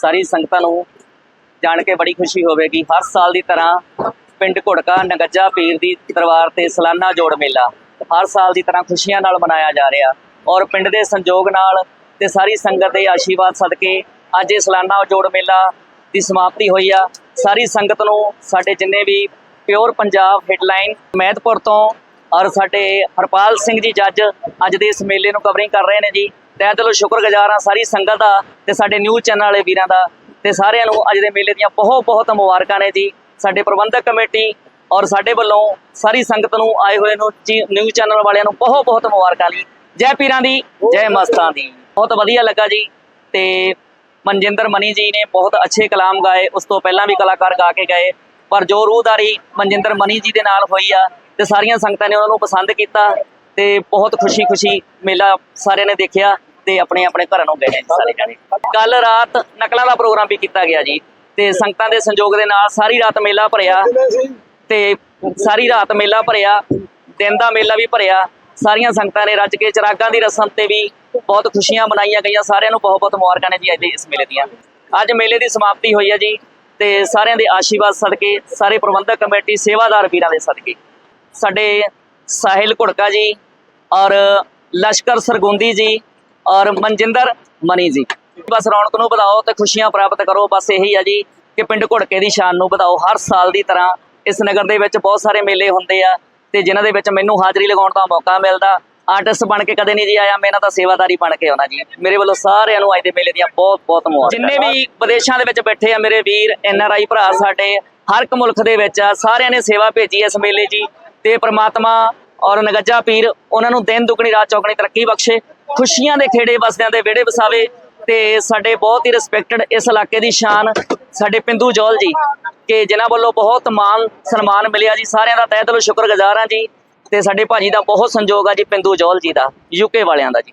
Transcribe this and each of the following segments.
ਸਾਰੀ ਸੰਗਤਾਂ ਨੂੰ ਜਾਣ ਕੇ ਬੜੀ ਖੁਸ਼ੀ ਹੋਵੇਗੀ। ਹਰ ਸਾਲ ਦੀ ਤਰ੍ਹਾਂ ਪਿੰਡ ਘੁੜਕਾ, ਨਗੱਜਾ ਪੀਰ ਦੀ ਦਰਬਾਰ ਤੇ ਸਾਲਾਨਾ ਜੋੜ ਮੇਲਾ ਹਰ ਸਾਲ ਦੀ ਤਰ੍ਹਾਂ ਖੁਸ਼ੀਆਂ ਨਾਲ ਮਨਾਇਆ ਜਾ ਰਿਹਾ ਔਰ ਪਿੰਡ ਦੇ ਸੰਯੋਗ ਨਾਲ ਤੇ ਸਾਰੀ ਸੰਗਤ ਦੇ ਆਸ਼ੀਰਵਾਦ ਸਦਕੇ ਅੱਜ ਇਹ ਸਾਲਾਨਾ ਜੋੜ ਮੇਲਾ ਦੀ ਸਮਾਪਤੀ ਹੋਈ ਆ। ਸਾਰੀ ਸੰਗਤ ਨੂੰ ਸਾਡੇ ਜਿੰਨੇ ਵੀ ਪਿਓਰ ਪੰਜਾਬ ਹੈਡਲਾਈਨ ਮਹਿਤਪੁਰ ਤੋਂ ਔਰ ਸਾਡੇ ਹਰਪਾਲ ਸਿੰਘ ਜੀ ਜੱਜ ਅੱਜ ਦੇ ਇਸ ਮੇਲੇ ਨੂੰ ਕਵਰਿੰਗ ਕਰ ਰਹੇ ਨੇ ਜੀ। ਤਹਿ ਦਿਲੋਂ ਸ਼ੁਕਰਗੁਜ਼ਾਰ ਹਾਂ ਸਾਰੀ ਸੰਗਤ ਦਾ ਤੇ ਸਾਡੇ ਨਿਊਜ਼ ਚੈਨਲ ਵਾਲੇ ਵੀਰਾਂ ਦਾ ਤੇ ਸਾਰਿਆਂ ਨੂੰ ਅੱਜ ਦੇ ਮੇਲੇ ਦੀਆਂ ਬਹੁਤ ਬਹੁਤ ਮੁਬਾਰਕਾਂ ਨੇ ਜੀ। ਸਾਡੇ ਪ੍ਰਬੰਧਕ ਕਮੇਟੀ ਔਰ ਸਾਡੇ ਵੱਲੋਂ ਸਾਰੀ ਸੰਗਤ ਨੂੰ ਆਏ ਹੋਏ ਨੂੰ ਜੀ ਨਿਊਜ਼ ਚੈਨਲ ਵਾਲਿਆਂ ਨੂੰ ਬਹੁਤ ਬਹੁਤ ਮੁਬਾਰਕਾਂ ਜੀ। ਜੈ ਪੀਰਾਂ ਦੀ, ਜੈ ਮਸਤਾਂ ਦੀ। ਬਹੁਤ ਵਧੀਆ ਲੱਗਾ ਜੀ ਤੇ ਮਨਜਿੰਦਰ ਮਨੀ ਜੀ ਨੇ ਬਹੁਤ ਅੱਛੇ ਕਲਾਮ ਗਾਏ, ਉਸ ਤੋਂ ਪਹਿਲਾਂ ਵੀ ਕਲਾਕਾਰ ਗਾ ਕੇ ਗਏ। ਪਰ ਜੋ ਰੂਹਦਾਰੀ ਮਨਜਿੰਦਰ ਮਨੀ ਜੀ ਦੇ ਨਾਲ ਹੋਈ ਆ ਤੇ ਸਾਰੀਆਂ ਸੰਗਤਾਂ ਨੇ ਉਹਨਾਂ ਨੂੰ ਪਸੰਦ ਕੀਤਾ ਤੇ ਬਹੁਤ ਖੁਸ਼ੀ-ਖੁਸ਼ੀ ਮੇਲਾ ਸਾਰਿਆਂ ਨੇ ਦੇਖਿਆ। ਤੇ ਆਪਣੇ ਆਪਣੇ ਘਰਾਂ ਨੂੰ ਗਏ ਨੇ ਸਾਰੇ ਜਾਣੇ। ਕੱਲ ਰਾਤ ਨਕਲਾਂ ਦਾ ਪ੍ਰੋਗਰਾਮ ਵੀ ਕੀਤਾ ਗਿਆ ਜੀ। ਤੇ ਸੰਗਤਾਂ ਦੇ ਸੰਯੋਗ ਦੇ ਨਾਲ ਸਾਰੀ ਰਾਤ ਮੇਲਾ ਭਰਿਆ। ਤੇ ਸਾਰੀ ਰਾਤ ਮੇਲਾ ਭਰਿਆ। ਦਿਨ ਦਾ ਮੇਲਾ ਵੀ ਭਰਿਆ। ਸਾਰੀਆਂ ਸੰਗਤਾਂ ਨੇ ਰੱਜ ਕੇ ਚਰਾਗਾਂ ਦੀ ਰਸਮ ਤੇ ਵੀ ਬਹੁਤ ਖੁਸ਼ੀਆਂ ਮਨਾਈਆਂ ਗਈਆਂ। ਸਾਰਿਆਂ ਨੂੰ ਬਹੁਤ ਬਹੁਤ ਮੁਬਾਰਕਾਂ ਨੇ ਜੀ ਅੱਜ ਦੇ ਇਸ ਮੇਲੇ ਦੀਆਂ। ਅੱਜ ਮੇਲੇ ਦੀ ਸਮਾਪਤੀ ਹੋਈ ਹੈ ਜੀ। ਤੇ ਸਾਰਿਆਂ ਦੇ ਆਸ਼ੀਰਵਾਦ ਸਦਕੇ, ਸਾਰੇ ਪ੍ਰਬੰਧਕ ਕਮੇਟੀ, ਸੇਵਾਦਾਰ ਵੀਰਾਂ ਦੇ ਸਦਕੇ। ਸਾਡੇ ਸਾਹਿਲ ਘੁੜਕਾ ਜੀ ਔਰ ਲਸ਼ਕਰ ਸਰਗੁੰਦੀ ਜੀ ਔਰ ਮਨਜਿੰਦਰ ਮਨੀ ਜੀ। ਬਸ ਰੌਣਕ ਨੂੰ ਵਧਾਓ ਤੇ ਖੁਸ਼ੀਆਂ ਪ੍ਰਾਪਤ ਕਰੋ। ਬਸ ਇਹੀ ਆ ਜੀ ਕਿ ਪਿੰਡ ਘੁੜਕੇ ਦੀ ਸ਼ਾਨ ਨੂੰ ਵਧਾਓ। ਹਰ ਸਾਲ ਦੀ ਤਰ੍ਹਾਂ ਇਸ ਨਗਰ ਦੇ ਵਿੱਚ ਬਹੁਤ ਸਾਰੇ ਮੇਲੇ ਹੁੰਦੇ ਆ ਤੇ ਜਿਨ੍ਹਾਂ ਦੇ ਵਿੱਚ ਮੈਨੂੰ ਹਾਜ਼ਰੀ ਲਗਾਉਣ ਦਾ ਮੌਕਾ ਮਿਲਦਾ। ਆਰਟਿਸਟ ਬਣ ਕੇ ਕਦੇ ਨਹੀਂ ਜੀ ਆਇਆ। ਮੈਂ ਇਹਨਾਂ ਦਾ ਸੇਵਾਦਾਰੀ ਬਣ ਕੇ ਆਉਣਾ ਜੀ। ਮੇਰੇ ਵੱਲੋਂ ਸਾਰਿਆਂ ਨੂੰ ਅੱਜ ਦੇ ਮੇਲੇ ਦੀਆਂ ਬਹੁਤ ਬਹੁਤ ਮੁਬਾਰਕਾਂ। ਜਿੰਨੇ ਵੀ ਵਿਦੇਸ਼ਾਂ ਦੇ ਵਿੱਚ ਬੈਠੇ ਆ ਮੇਰੇ ਵੀਰ ਐਨ ਆਰ ਆਈ ਭਰਾ ਸਾਡੇ ਹਰ ਇੱਕ ਮੁਲਕ ਦੇ ਵਿੱਚ ਆ ਸਾਰਿਆਂ ਨੇ ਸੇਵਾ ਭੇਜੀ ਇਸ ਮੇਲੇ ਜੀ ਤੇ ਪ੍ਰਮਾਤਮਾ ਔਰ ਨਗੱਜਾ ਪੀਰ, ਉਹਨਾਂ ਨੂੰ ਦਿਨ ਦੁਗਣੀ, ਰਾਤ ਚੌਗਣੀ ਤਰੱਕੀ ਬਖਸ਼ੇ, ਖੁਸ਼ੀਆਂ ਦੇ ਖੇੜੇ ਵਸਦਿਆਂ ਦੇ ਵਿਹੜੇ ਵਸਾਵੇ ਤੇ ਸਾਡੇ ਬਹੁਤ ਹੀ ਰਿਸਪੈਕਟਡ ਇਸ ਇਲਾਕੇ ਦੀ ਸ਼ਾਨ ਸਾਡੇ ਪਿੰਦੂ ਜੌਲ ਜੀ ਕਿ ਜਿਨ੍ਹਾਂ ਵੱਲੋਂ ਬਹੁਤ ਮਾਨ ਸਨਮਾਨ ਮਿਲਿਆ ਜੀ। ਸਾਰਿਆਂ ਦਾ ਤਹਿ ਦਿਲੋਂ ਸ਼ੁਕਰਗੁਜ਼ਾਰ ਹਾਂ ਜੀ ਤੇ ਸਾਡੇ ਭਾਜੀ ਦਾ ਬਹੁਤ ਸੰਯੋਗ ਆ ਜੀ ਪਿੰਦੂ ਜੌਲ ਜੀ ਦਾ ਯੂਕੇ ਵਾਲਿਆਂ ਦਾ ਜੀ।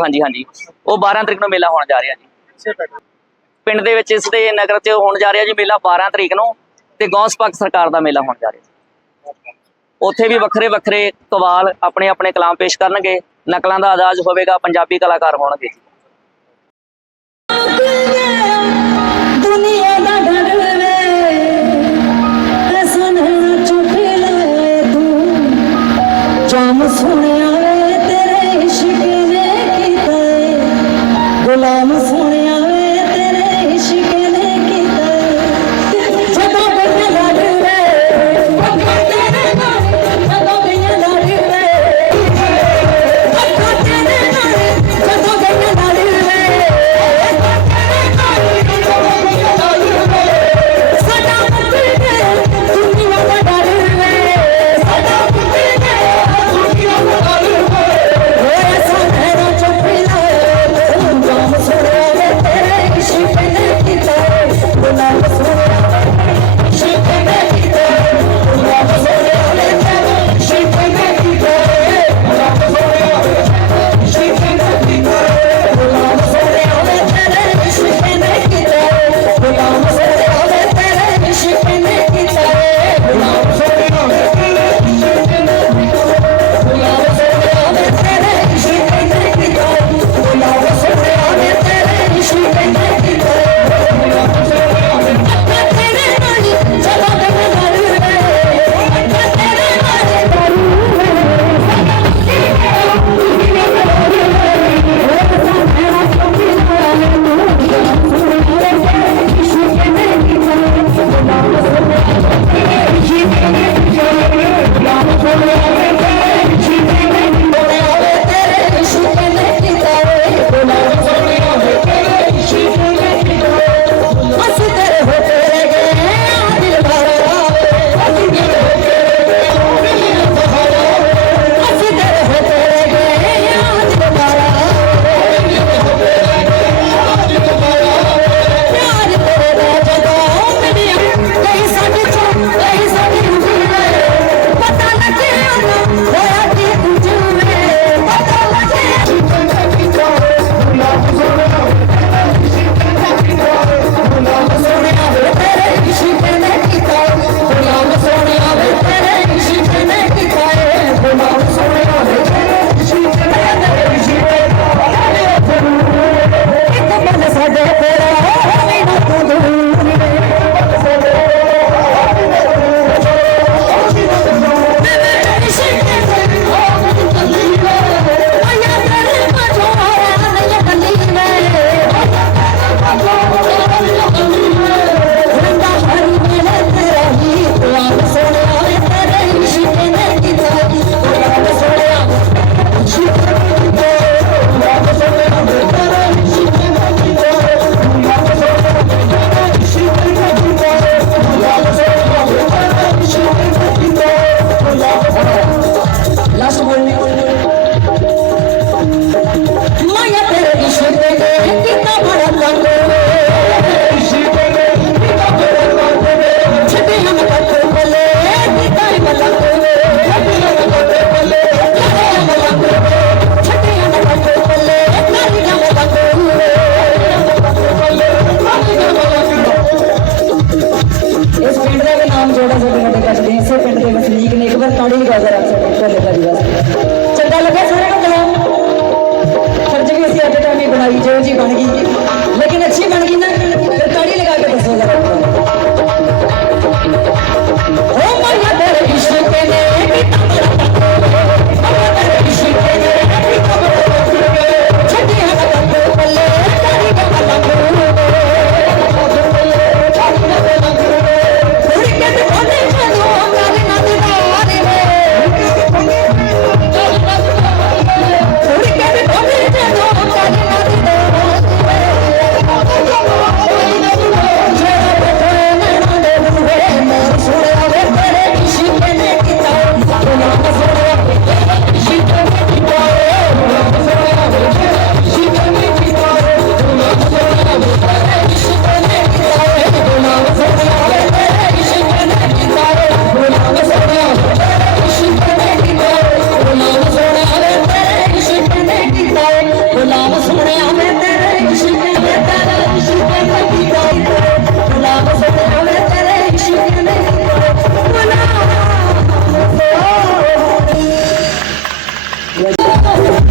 ਹਾਂਜੀ ਹਾਂਜੀ। ਉਹ 12 ਤਰੀਕ ਨੂੰ ਮੇਲਾ ਹੋਣ ਜਾ ਰਿਹਾ ਜੀ। ਪਿੰਡ ਦੇ ਵਿੱਚ ਇਸ ਦੇ ਨਗਰ 'ਚ ਹੋਣ ਜਾ ਰਿਹਾ ਜੀ ਮੇਲਾ 12 ਤਰੀਕ ਨੂੰ ਤੇ ਗੌਂਸ ਪਾਕ ਸਰਕਾਰ ਦਾ ਮੇਲਾ ਹੋਣ ਜਾ ਰਿਹਾ। ਉੱਥੇ ਵੀ ਵੱਖਰੇ ਵੱਖਰੇ ਕਵਾਲ ਆਪਣੇ ਆਪਣੇ ਕਲਾਮ ਪੇਸ਼ ਕਰਨਗੇ। ਨਕਲਾਂ ਦਾ ਆਜ਼ਾਦ ਹੋਵੇਗਾ, ਪੰਜਾਬੀ ਕਲਾਕਾਰ ਹੋਣਗੇ। ਜਾਮ ਸੁਣਿਆ ਤੇਰੇ ਇਸ਼ਕ ਨੇ ਕੀਤਾ ਗੁਲਾਮ जेल जी बन गई लेकिन Oh,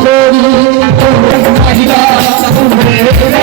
Thank you.